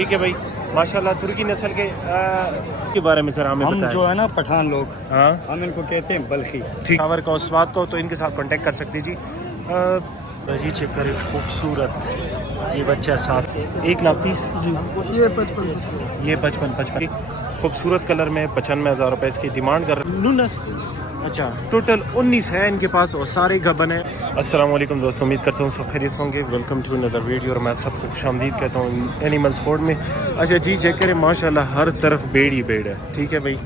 ٹھیک ہے بھائی ماشاءاللہ ترکی نسل کے بارے میں ذرا ہمیں ہم بتائیں. جو ہے نا پٹھان لوگ، ہاں ہم ان کو کہتے ہیں بلخی. ٹھیک خبر کا اسواد کو تو ان کے ساتھ کانٹیکٹ کر سکتے جی. جی چیک کرے خوبصورت یہ بچہ ساتھ 1,30,000 جی یہ 55 خوبصورت کلر میں 95,000 روپے اس کی ڈیمانڈ کر رہے لونس. اچھا ٹوٹل 19 ہے ان کے پاس اور سارے گبن ہیں. السلام علیکم دوستوں، امید کرتا ہوں سب خیریت ہوں گے. ویلکم ٹو اندر ویڈیو اور میں آپ سب کو خوش آمدید کہتا ہوں اینیمل سپورٹ میں. اچھا جی چیک کریں ماشاءاللہ ہر طرف بیڑ ہی بیڑ ہے. ٹھیک ہے بھائی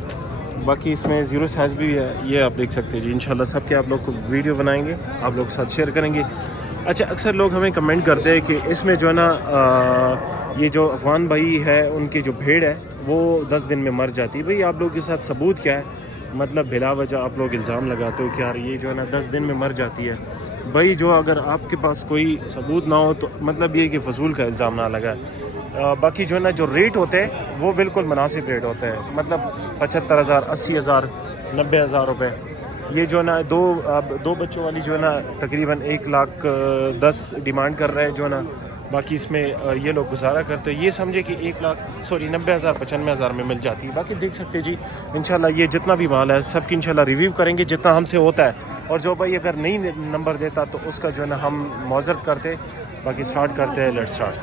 باقی اس میں زیرو سائز بھی ہے، یہ آپ دیکھ سکتے ہیں جی. انشاءاللہ سب کے آپ لوگ کو ویڈیو بنائیں گے، آپ لوگ کے ساتھ شیئر کریں گے. اچھا اکثر لوگ ہمیں کمنٹ کرتے ہیں کہ اس میں جو ہے نا یہ جو افغان بھائی ہے ان کی جو بھیڑ ہے وہ 10 دن میں مر جاتی ہے. بھئی آپ لوگ کے ساتھ ثبوت کیا ہے؟ مطلب بلا وجہ آپ لوگ الزام لگاتے ہو کہ یار یہ جو ہے نا 10 دن میں مر جاتی ہے. بھائی جو اگر آپ کے پاس کوئی ثبوت نہ ہو تو مطلب یہ کہ فضول کا الزام نہ لگائے. باقی جو ہے نا جو ریٹ ہوتے ہیں وہ بالکل مناسب ریٹ ہوتے ہیں، مطلب 75,000 80,000 90,000 روپے. یہ جو ہے نا دو بچوں والی جو ہے نا تقریباً 1,10,000 ڈیمانڈ کر رہے ہیں جو ہے نا. باقی اس میں یہ لوگ گزارا کرتے ہیں، یہ سمجھے کہ 90,000 95,000 میں مل جاتی ہے. باقی دیکھ سکتے جی انشاءاللہ یہ جتنا بھی مال ہے سب کی انشاءاللہ ریویو کریں گے جتنا ہم سے ہوتا ہے، اور جو بھائی اگر نہیں نمبر دیتا تو اس کا جو ہے نا ہم معذرت کرتے. باقی سٹارٹ کرتے ہیں، لیٹ سٹارٹ.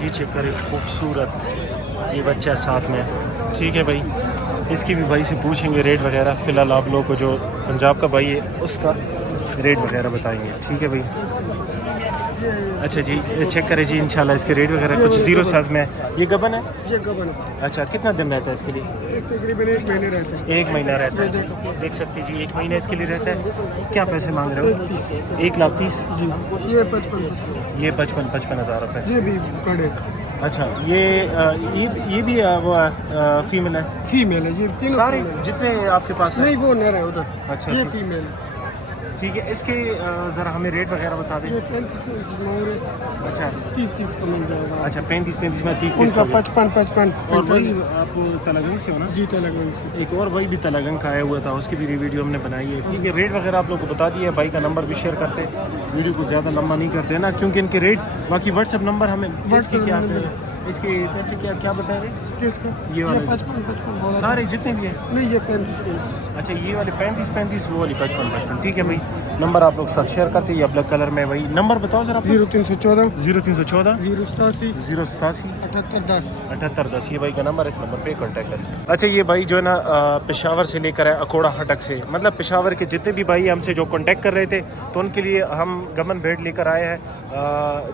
جی چیک کریں خوبصورت یہ بچہ ساتھ میں. ٹھیک ہے بھائی اس کی بھی بھائی سے پوچھیں گے ریٹ وغیرہ. فی الحال آپ لوگوں کو جو پنجاب کا بھائی ہے اس کا ریٹ وغیرہ بتائیں گے. ٹھیک ہے بھائی اچھا جی چیک کریں جی انشاءاللہ اس کے ریٹ وغیرہ کچھ زیرو سائز میں. یہ گبن ہے؟ یہ گبن اچھا کتنا دن رہتا ہے اس کے لیے؟ تقریباً 1 مہینے رہتے ہیں. 1 مہینہ رہتا ہے. دیکھ سکتے جی 1 مہینہ اس کے لیے رہتا ہے. کیا پیسے مانگ رہے ہو؟ 1,30,000. جی یہ 55 یہ 55,000 روپے. یہ بھی کڑے اچھا یہ بھی وہ فیمل ہے؟ فیمیل ہے. یہ تینوں سارے female ہیں. جتنے آپ کے پاس ہیں؟ نہیں وہ نر ہے ادھر. اچھا یہ فیمیل ہے. ٹھیک ہے اس کے ذرا ہمیں ریٹ وغیرہ بتا دیں. یہ 35 مانگ رہے. اچھا 30 کا مل جائے گا. اچھا 35 میں 30 ان کا 55 اور بھائی آپ تلنگانگ سے ہو نا؟ جی تلنگانگ سے. ایک اور بھائی بھی تلنگانگ کا آیا ہوا تھا، اس کی بھی ویڈیو ہم نے بنائی ہے. ٹھیک ہے ریٹ وغیرہ آپ لوگ کو بتا دیا ہے. بھائی کا نمبر بھی شیئر کرتے ہیں، ویڈیو کو زیادہ لمبا نہیں کرتے نا کیونکہ ان کے ریٹ. باقی واٹس ایپ نمبر ہمیں اس کے کیا اس کے پیسے کیا بتا رہے کس کا؟ یہ والے 55 سارے جتنے بھی ہیں. نہیں یہ 35 اچھا یہ والے 35 وہ والی 55. ٹھیک ہے بھائی نمبر آپ لوگ ساتھ شیئر کرتے ہیں. یہ بلیک کلر میں بھائی نمبر بتاؤ ذرا. 0314 0314 087 087 7810 7810. یہ بھائی کا نمبر ہے، اس نمبر پہ کانٹیکٹ کریں. اچھا یہ بھائی جو ہے نا پشاور سے لے کر ہے اکوڑا ہٹک سے، مطلب پشاور کے جتنے بھی بھائی ہم سے جو کانٹیکٹ کر رہے تھے تو ان کے لیے ہم گمن بھیڑ لے کر آئے ہیں.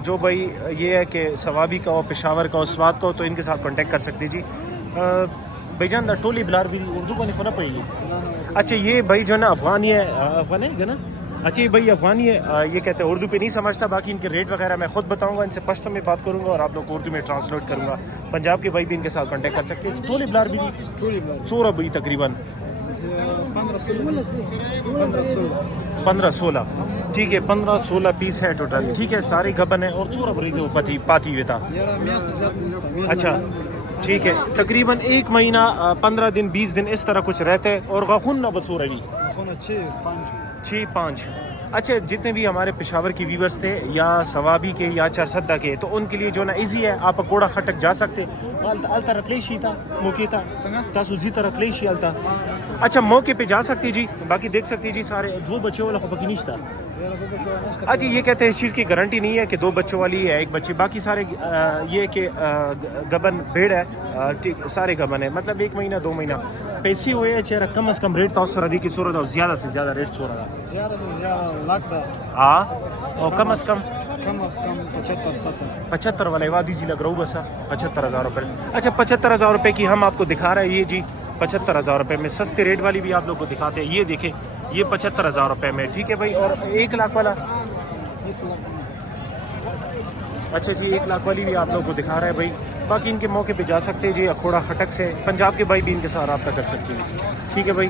جو بھائی یہ ہے کہ ثوابی کا ہو پشاور کا ہو سواد کا ہو تو ان کے ساتھ کانٹیکٹ کر سکتے جی. بھائی جان ٹولی بلار بھی اردو کو نہیں پڑھنا پڑے گی. اچھا یہ بھائی جو ہے نا افغانی ہے، افغان ہے نا. اچھا یہ بھائی افغانی ہے، یہ کہتے ہیں اردو پہ نہیں سمجھتا. باقی ان کے ریٹ وغیرہ میں خود بتاؤں گا، ان سے پشتو میں بات کروں گا اور آپ لوگ کو اردو میں ٹرانسلیٹ کروں گا. پنجاب کے بھائی بھی ان کے ساتھ کانٹیکٹ کر سکتے ہیں. ٹولی بلار بھی سورہ بھائی تقریباً 15-16. ٹھیک ہے 15-16 پیس ہے ٹوٹل. ٹھیک ہے ساری گبن ہے اور چورا بری جو پاتی ہوئے تھا. اچھا ٹھیک ہے تقریباً 1 مہینہ 15 دن 20 دن اس طرح کچھ رہتے ہیں. اور غاخون نہ بسور ہے 6-5. اچھا جتنے بھی ہمارے پشاور کی ویورز تھے یا ثوابی کے یا چرسدہ کے تو ان کے لیے جو نا ایزی ہے، آپ کوڑا خٹک جا سکتے. التا رتلیشی تھا موقع تھا تاسو زی رتلیشی التا. اچھا موقع پہ جا سکتی جی. باقی دیکھ سکتی جی سارے 2 بچوں والا خوبکی نہیں تھا. اچھا یہ کہتے ہیں اس چیز کی گارنٹی نہیں ہے کہ 2 بچوں والی ہے 1 بچے. باقی سارے یہ کہ گبن بھیڑ ہے سارے گبن ہے، مطلب 1 مہینہ 2 مہینہ پیسے ہوئے ہیں. چہرہ کم از کم ریٹ تھا اس ردی کی صورت اور زیادہ سے زیادہ ریٹ چھوڑ رہا زیادہ سے زیادہ لاکھ دا. ہاں اور کم از کم 75-70 والے وادی سی لگ رہا ہوں بس 75,000 روپے. اچھا 75,000 روپے کی ہم آپ کو دکھا رہے ہیں. یہ جی 75,000 روپے میں سستے ریٹ والی بھی آپ لوگ کو دکھاتے ہیں. یہ دیکھیں یہ 75,000 روپے میں. ٹھیک ہے بھائی اور 1 لاکھ والا. اچھا جی 1 لاکھ والی بھی آپ لوگ کو دکھا رہا ہے بھائی. باقی ان کے موقع پہ جا سکتے ہیں جی. اکھوڑا خٹک سے پنجاب کے بھائی بھی ان کے ساتھ رابطہ کر سکتے ہیں. ٹھیک ہے بھائی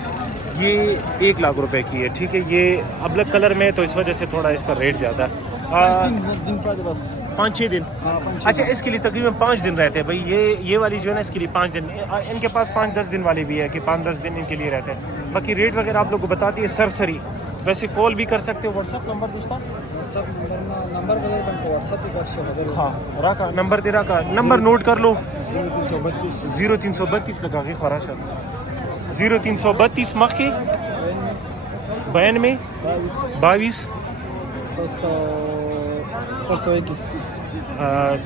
یہ 1 لاکھ روپے کی ہے. ٹھیک ہے یہ ابلک کلر میں تو اس وجہ سے تھوڑا اس کا ریٹ زیادہ ہے. 5-6 دن. اچھا اس کے لیے تقریباً 5 دن رہتے ہیں بھائی. یہ والی جو ہے نا اس کے لیے 5 دن. ان کے پاس 5-10 دن والے بھی ہے کہ 5-10 دن ان کے لیے رہتے ہیں. باقی ریٹ وغیرہ آپ لوگ کو بتا دیے سرسری. ویسے کال بھی کر سکتے ہو. واٹس ایپ نمبر دوستا نمبر بدل सबके पास है हाँ रखा नंबर दे रखा नंबर नोट कर लो 0332 0332 लगा के खराश 0332 मक्की 92 22 721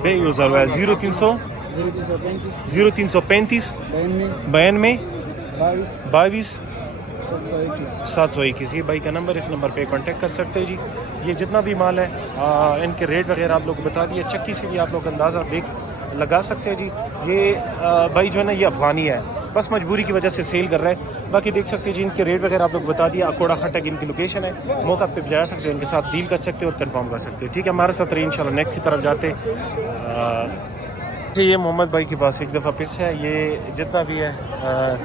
बे यूज़र है 0300 0335 0335 92 92 22 22 721 721 ये भाई का नंबर, इस नंबर पे कांटेक्ट कर सकते हैं जी। ये जितना भी माल है इनके रेट वगैरह आप लोग को बता दिए, चक्की से भी आप लोग अंदाज़ा लगा सकते हैं जी। ये भाई जो है ना ये अफ़गानी है, बस मजबूरी की वजह से सेल कर रहा है। बाकी देख सकते हैं जी इनके रेट वगैरह आप लोग बता दिया। अकोड़ा खटक इनकी लोकेशन है, मौका पे जा सकते हो, इनके साथ डील कर सकते हो और कंफर्म कर सकते हो। ठीक है, हमारे साथ रहिए इंशाल्लाह। नेक्स्ट की तरफ जाते जी। ये मोहम्मद भाई के पास एक दफ़ा फिर से है, ये जितना भी है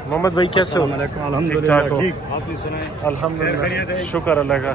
मोहम्मद भाई कैसे हो? अल्हम्दुलिल्लाह ठीक, आपने सुना है? अल्हम्दुलिल्लाह, शुक्र अल्लाह का।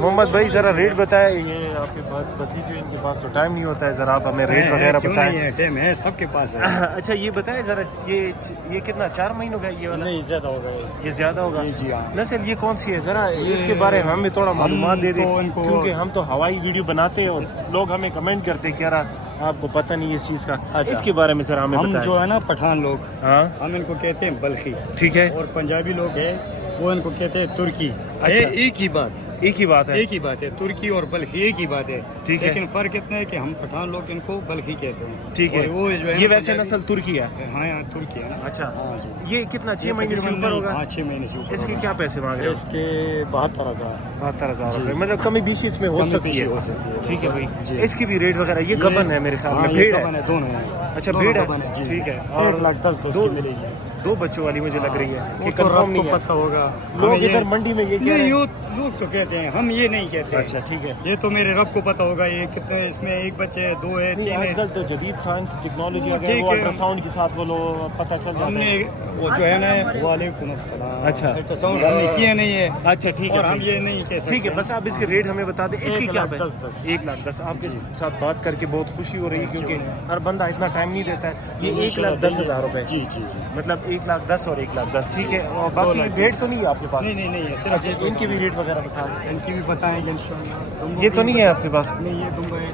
मोहम्मद भाई ज़रा रेट बताए, ये आपके बात भतीजे इनके पास तो टाइम नहीं होता है, ज़रा आप हमें रेट वगैरह बताएं। टाइम है, सबके पास है। अच्छा ये बताएं ज़रा, ये कितना 4 महीनों का ये वाला? नहीं, ज्यादा होगा ये ज़्यादा होगा जी हाँ। नस्ल ये कौन सी है? ज़रा इसके बारे में हमें थोड़ा मालूमात दे दे, क्योंकि हम तो हवाई वीडियो बनाते हैं और लोग हमें कमेंट करते हैं कि यार आपको पता नहीं है इस चीज़ का। अच्छा। इसके बारे में ज़रा हमें हम बताएं। जो है ना पठान लोग, हाँ हम इनको कहते हैं बल्खी, ठीक है। और पंजाबी लोग हैं वो इनको कहते हैं तुर्की। अच्छा। ये एक ही बात, एक ही बात है। एक ही बात है, तुर्की और बल्खी एक ही बात है। ठीक है। लेकिन फर्क इतना है कि हम पठान लोग इनको बल्खी कहते हैं। ठीक है। और वो जो है ये ना वैसे पंजाबी- नस्ल तुर्की है। हाँ यहाँ तुर्की है ना। अच्छा। हाँ जी। ये कितना 6 महीने से तकरीबन ऊपर नहीं, होगा? हाँ 6 महीने से ऊपर इसके होगा। क्या पैसे मांग रहे हो? इसके 72,000। 72,000 जी। रुपए, मतलब कमी बीसी इसमें हो कमी सकती पेशी है। हो सकती है। ठीक है भाई। जी। इसकी भी रेट वगैरह, ये गबन है मेरे ख्याल हाँ, में, ये भेड़ गबन है। है, दोनों हैं। अच्छा दोनों भेड़ है, गबन जी। ठीक है। 1,10,10 दो- की मिलेगी। 2 बच्चों वाली मुझे लग रही है वो कि तो कंफर्म रब नहीं को है। पता होगा। लोग हमें इधर मंडी में ये कह रहे नहीं, हैं। लोग तो कहते हैं, हम ये नहीं कहते। अच्छा ठीक है। ये तो मेरे रब को पता होगा। ये कितने इसमें एक बच्चे है, 2 है, 3 है। आजकल तो जदीद साइंस टेक्नोलॉजी वो आ गया, ठीक वो है। अल्ट्रासाउंड के साथ वो लोग पता चल जाता हमने है। वो जो है ना, वालेकुम अस्सलाम। अच्छा। अल्ट्रासाउंड हमने किया नहीं है। अच्छा ठीक है, और हम सही। ये नहीं कह सकते। ठीक है, बस आप इसके रेट हमें बता दें। इसकी क्या 1,10,10 1,10,10 आपके साथ बात करके बहुत खुशी हो रही है, क्योंकि हर बंदा इतना टाइम नहीं देता है। ये 1,10,000 रुपए, जी जी जी। मतलब 1,10,000 और 1,10,000, ठीक है। और बाकी 2,10,000 भेड़ तो नहीं है आपके पास? नहीं नहीं नहीं है, सिर्फ अच्छा, इनकी भी रेट वगैरह बता दें। इनकी भी बताएंगे इंशाल्लाह। ये तो नहीं है आपके पास? नहीं, ये दुबई।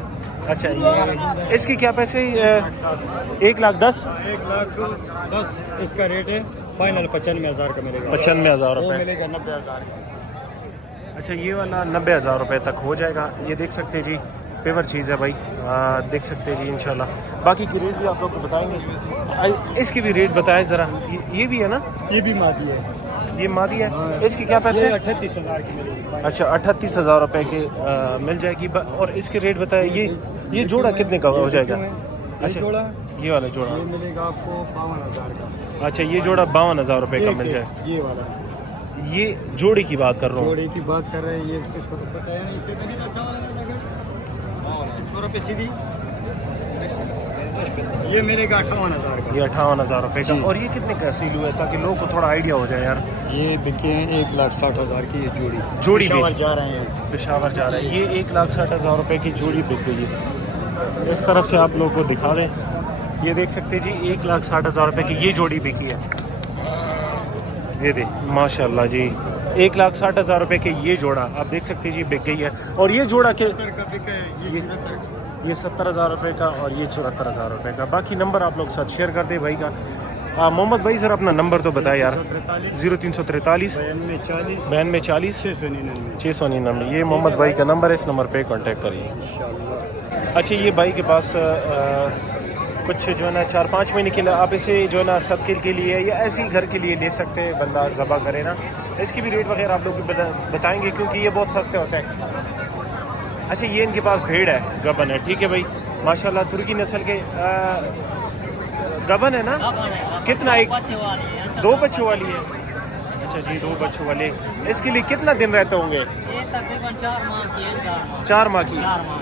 अच्छा, ये इसकी क्या पैसे? 1,10,000 1,10,000 इसका रेट है। फाइनल 95,000 का मिलेगा। 95,000 वो रुपए। मिलेगा 90,000 का। अच्छा, ये वाला 90,000 रुपए तक हो जाएगा। ये देख सकते हैं जी, फेवर चीज़ है भाई, देख सकते हैं जी इंशाल्लाह। बाकी की रेट भी आप लोग को बताएंगे। इसकी भी रेट बताएं ज़रा। ये भी है ना? ये भी मादी है। ये मादी है। इसकी क्या पैसे? 38,000 की मिलेगी। अच्छा, 38,000 रुपए की मिल जाएगी। और इसके रेट बताए। ये जोड़ा कितने का हो जाएगा? अच्छा, जोड़ा ये वाला जोड़ा, ये मिलेगा आपको 52,000 का। अच्छा ये जोड़ा 52,000 रुपए का मिल जाए। ये वाला ये जोड़े की बात कर रहा हूँ। जोड़े की बात कर रहे हैं। ये किसको तो पता है, इसे तो नहीं अच्छा वाला पे सीधी। ये मिलेगा 58,000 का। ये 58,000 रुपए का। जी। और ये कितने का सील हुआ है, ताकि लोगों को थोड़ा आइडिया हो जाए यार? ये बिके हैं 1,60,000 की। ये जोड़ी पेशावर पेशावर जा रहे हैं। पेशावर जा रहा है। ये 1,60,000 रुपए की जोड़ी बिक गई है। इस तरफ से आप लोगों को दिखा दें, ये देख सकते हैं जी, 1,60,000 रुपए की ये जोड़ी बिकी है। ये दे माशाल्लाह जी, 1,60,000 रुपए के ये जोड़ा आप देख सकते हैं जी बिक गई है। और ये जोड़ा के ये 70,000 रुपए का और ये 74,000 रुपए का। बाकी नंबर आप लोग साथ शेयर कर दे भाई का। मोहम्मद भाई सर अपना नंबर तो बताए यार। 0343 92 40 699। ये मोहम्मद भाई का नंबर है, इस नंबर पे कांटेक्ट करिए। अच्छा, ये भाई के पास कुछ जो है ना 4-5 महीने के लिए आप इसे जो है ना सदके के लिए या ऐसे ही घर के लिए ले सकते हैं, बंदा ज़बा करे ना। इसकी भी रेट वगैरह आप लोग बताएंगे, क्योंकि ये बहुत सस्ते होते हैं। अच्छा, ये इनके पास भेड़ है, गबन है, ठीक है भाई माशाल्लाह, तुर्की नस्ल के गबन है ना? कितना? 2 बच्चों वाली है। अच्छा जी, 2 बच्चों वाले। इसके लिए कितना दिन रहते होंगे? ये तकरीबन 4 माह की है। 4 माह की,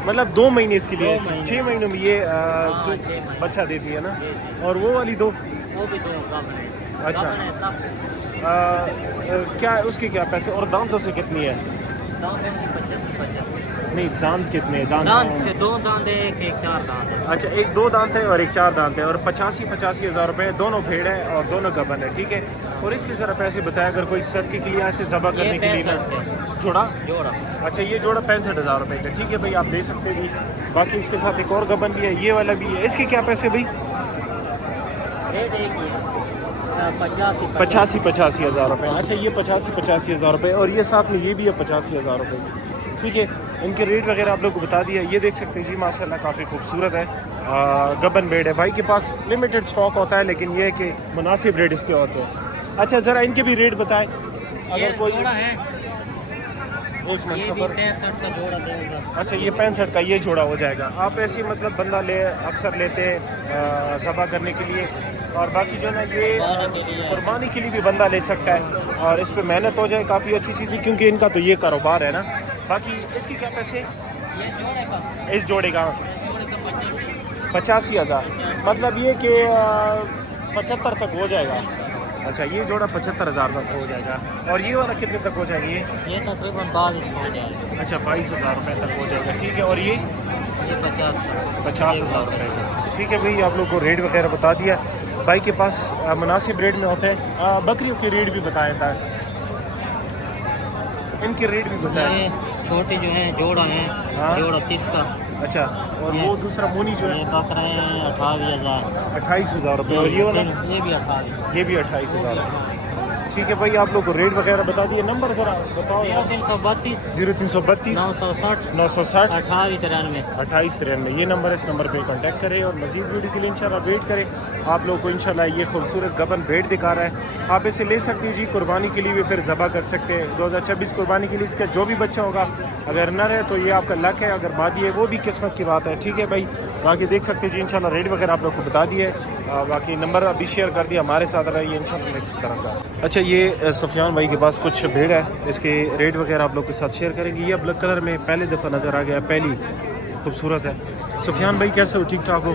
मतलब 2 महीने इसके लिए। 2 महीने। 6 महीनों में ये 6 महीने। बच्चा देती है ना? और वो वाली 2? वो भी 2 कम है। अच्छा। कम है सब। क्या उसके क्या पैसे और दाम तो से कितनी है? दाम है 85 नहीं दांत कितने हैं? दांत दांत से 2 दांत है एक 4 दांत है। अच्छा, एक 2 दांत है और एक 4 दांत है, और 85 हज़ार रुपये दोनों भेड़ है और दोनों गबन है, ठीक है। और इसके ज़रा पैसे बताया, अगर कोई सदके के लिए ऐसे ज़बा करने के लिए ना, 65 जोड़ा। जोड़ा अच्छा, ये जोड़ा 65,000 रुपये का, ठीक है भाई, आप ले सकते हैं जी। बाकी इसके साथ एक और गबन भी है, ये वाला भी है। इसके क्या पैसे भाई? रेट एक ही है 85 हज़ार रुपये। अच्छा, ये 85 हज़ार रुपये, और ये साथ में ये भी है 85 हज़ार रुपये, ठीक है। इनके रेट वगैरह आप लोग को बता दिया। ये देख सकते हैं जी, माशाल्लाह काफ़ी खूबसूरत है, गबन बेड है। भाई के पास लिमिटेड स्टॉक होता है, लेकिन ये है कि मुनासिब रेट इसके होते हैं। अच्छा, ज़रा इनके भी रेट बताएं, ये अगर कोई जोड़ा है, एक मिनट ये भी सबर। 65 का जोड़ा देगा। अच्छा, ये 65 का ये जोड़ा हो जाएगा। आप ऐसे मतलब बंदा ले अक्सर लेते हैं ज़बा करने के लिए, और बाकी जो है ना ये कुर्बानी के लिए भी बंदा ले सकता है, और इस पर मेहनत हो जाए, काफ़ी अच्छी चीज़ है, क्योंकि इनका तो ये कारोबार है ना। बाकी इसके क्या पैसे? ये जोड़े का इस जोड़े का 85 85,000, मतलब ये कि 75 तक हो जाएगा। अच्छा, ये जोड़ा 75,000 तक हो जाएगा, और ये वाला कितने तक हो जाएगा ये तकरीबन 22 हो जाएगा। अच्छा, 22,000 रुपये तक हो जाएगा, ठीक है। और ये 50 का 50,000 रुपये का, ठीक है भाई। आप लोग को रेट वगैरह बता दिया। भाई के पास मुनासिब रेट में होते हैं। बकरियों के रेट भी बताया था, इनके रेट भी बताया। ये छोटी जो है जोड़ा है, हाँ। जोड़ा 30 का। अच्छा, और वो दूसरा मोनी जो ये है बकरे हैं 28,000। 28,000 रुपये, और ये वाला ये भी 28। ये भी 28,000 है, ठीक है भाई। आप लोग को रेट वगैरह बता दिए। नंबर ज़रा बताओ यार। 0332 0332 960 960 2893। 2893, ये नंबर है। इस नंबर पे कांटेक्ट करें, और मज़ीद वीडियो के लिए इंशाल्लाह वेट करें। आप लोग को इंशाल्लाह ये खूबसूरत गबन भेड़ दिखा रहा है, आप इसे ले सकती जी, कुर्बानी के लिए भी फिर ज़बा कर सकते हैं। 2026 कुर्बानी के लिए इसका जो भी बच्चा होगा, अगर न रहे तो ये आपका लक है, अगर मादी है वो भी किस्मत की बात है, ठीक है भाई। बाकी देख सकते हैं जी, इंशाल्लाह रेट वगैरह आप लोग को बता दिए। बाकी नंबर अभी शेयर कर दिया, हमारे साथ रहिए इंशाल्लाह नेक्स्ट तरफ का। अच्छा, ये सुफियान भाई के पास कुछ भेड़ है, इसके रेट वगैरह आप लोग के साथ शेयर करेंगे। ये ब्लैक कलर में पहले दफ़ा नज़र आ गया, पहली खूबसूरत है। सुफियान भाई कैसे हो? ठीक ठाक हो?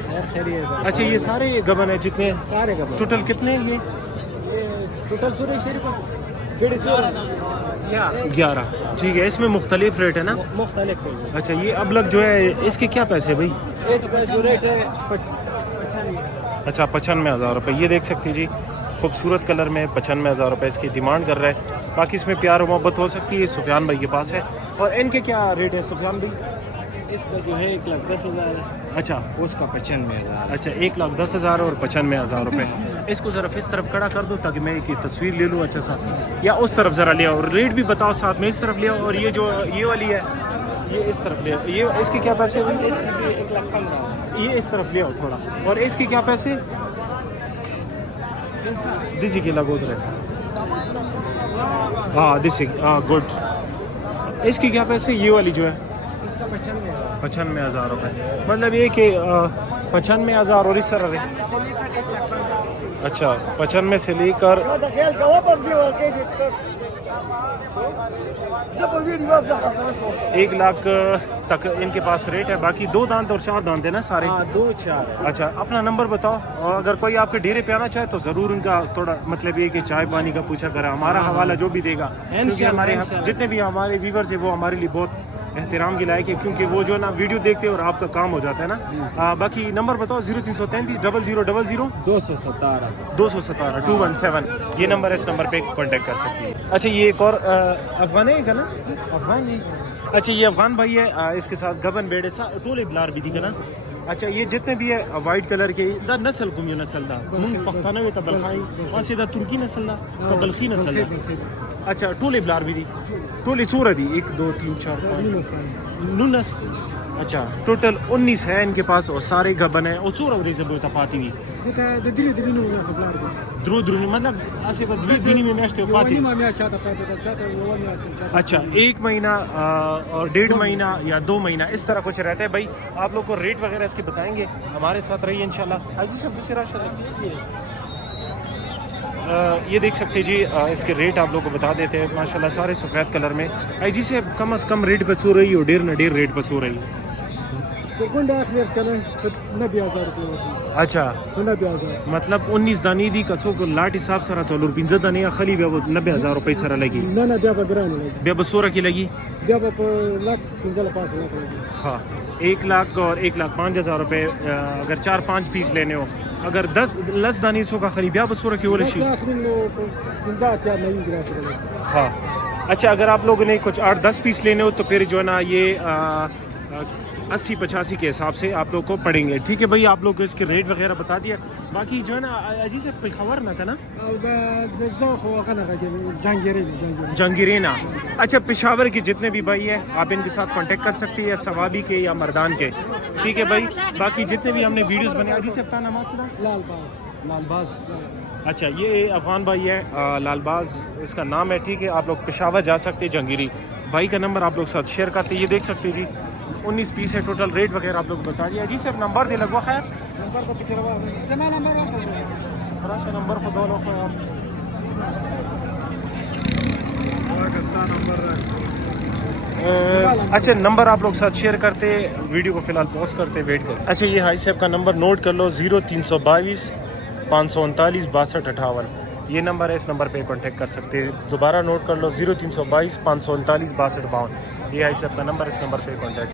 अच्छा, ये सारे ये गबन है जितने? सारे का टोटल कितने हैं ये? टोटल 11, ठीक है। इसमें मुख्तलिफ रेट है ना? मुख्तलिफ है। अच्छा, ये अबलग जो है इसके क्या पैसे भाई? इसका जो रेट है अच्छा, 95,000 रुपये। ये देख सकते हैं जी, खूबसूरत कलर में 95,000 रुपये इसकी डिमांड कर रहा है। बाकी इसमें प्यार मोहब्बत हो सकती है, सुफियान भाई के पास है। और इनके क्या रेट है सुफियान भाई? इसका जो है 1,10,000 है, अच्छा, उसका 95,000। अच्छा, 1,10,000 और 95,000 रुपये। इसको ज़रा इस तरफ खड़ा कर दो ताकि मैं एक तस्वीर ले लूँ अच्छा सा, या उस तरफ ज़रा ले आओ, रेट भी बताओ साथ में, इस तरफ ले आओ। और ये जो ये वाली है, ये इस तरफ ले आओ। ये इसके क्या पैसे भाई? इसकी भी 1,15,000। ये इस तरफ ले आओ थोड़ा। और इसके क्या पैसे? दिसी की लगो उधर। हाँ, दिसी, हाँ गुड। इसकी क्या पैसे? ये वाली जो है इसका 95,000। 95,000 रुपये, मतलब ये कि 95,000 और इस तरह से। अच्छा, 95 से लेकर 1 लाख तक इनके पास रेट है। बाकी 2 दांत और 4 दांत है ना सारे? 2-4 है। अच्छा, अपना नंबर बताओ, और अगर कोई आपके डेरे पे आना चाहे तो ज़रूर उनका थोड़ा मतलब ये कि चाय पानी का पूछा करें, हमारा हवाला जो भी देगा, क्योंकि हमारे जितने भी हमारे व्यूवर्स है वो हमारे लिए बहुत एहतराम की लायक है, क्योंकि वो जो ना वीडियो देखते हैं और आपका काम हो जाता है ना। बाकी नंबर बताओ। 0333 00 00 217 217 ये नंबर है, इस नंबर पे कांटेक्ट कर सकती है। अच्छा, ये एक और अफगान है का ना? अफगान जी। अच्छा, ये अफगान भाई है, इसके साथ गबन बेड़े सा टोले ब्लार भी दिखा ना। अच्छा, ये जितने भी है वाइट कलर के दा नस्ल कुम ये नस्ल दा मुंग पख्ताना वे तबलखाई और सीधा तुर्की नस्ल दा तबलखी नस्ल दा। अच्छा, टोले ब्लार भी दी, टोले सूर दी 1 2 3 4 5 9 अच्छा, टोटल 19 है इनके पास, और सारे गबन है और सूर और रिजर्व पाती हुई द्रू मतलब ऐसे दीनी में मैच पाती। अच्छा, 1 महीना और 1.5 महीना या 2 महीना इस तरह कुछ रहता है भाई। आप लोग को रेट वगैरह इसके बताएंगे, हमारे साथ रहिए इंशाल्लाह। हाजी शब्द से राशा ये देख सकते हैं जी, इसके रेट आप लोग को बता देते हैं। माशाल्लाह सारे सफ़ेद कलर में आई जी से कम से कम रेट पर सो रही हो, 1.5 रेट पर सो रही گنڈا اخیر کنا 90,000 روپے اچھا 90,000 مطلب 19 دانی دی کڅو کو لاټ حساب سره څلور 15 دانی خلی بیا 90,000 روپۍ سره لګي نه نه بیا به ګران لګي بیا به سوره کې لګي بیا به په لاک 15 لګي ہاں 1 لاکھ اور 1,05,000 روپے اگر 4-5 پیس لینے ہو اگر 10 دانی سو کا خرید بیا بسورہ کی ول شي اخر لو 15 نہیں گرا سکتے ہاں اچھا اگر آپ لوگوں نے کچھ 8-10 پیس لینے ہو تو پھر جو ہے نا یہ 80-85 کے حساب سے آپ لوگ کو پڑیں گے ٹھیک ہے بھائی آپ لوگ کو اس کے ریٹ وغیرہ بتا دیا باقی جو ہے نا اجی سے خبر نہ کنا او دا زوخ وقنا جانگيرين جہانگیرینا اچھا پشاور کے جتنے بھی بھائی ہیں آپ ان کے ساتھ کانٹیکٹ کر سکتے ہیں یا ثوابی کے یا مردان کے ٹھیک ہے بھائی باقی جتنے بھی ہم نے ویڈیوز بنے اجی سے اپنا نام سنا لال باز لال باز اچھا یہ افغان بھائی ہے لال باز اس کا نام ہے ٹھیک ہے آپ لوگ پشاور جا سکتے ہیں جہانگیری بھائی کا نمبر آپ لوگ ساتھ شیئر کرتے ہیں یہ دیکھ سکتے ہیں جی 19 پیس ہے ٹوٹل ریٹ وغیرہ آپ لوگ بتا دیا جی سر نمبر دے لگوا خیر نمبر کو کروا زمان نمبر فراش نمبر خدا لو خیر اچھا نمبر آپ لوگ ساتھ شیئر کرتے ویڈیو کو فی الحال پوز کرتے ویٹ کرتے اچھا یہ حاجی صاحب کا نمبر نوٹ کر لو 0322 539 6258 یہ نمبر ہے اس نمبر پہ کانٹیکٹ کر سکتے ہیں دوبارہ نوٹ کر لو 0322 539 6258 یہ حاجی صاحب کا نمبر اس نمبر پہ کانٹیکٹ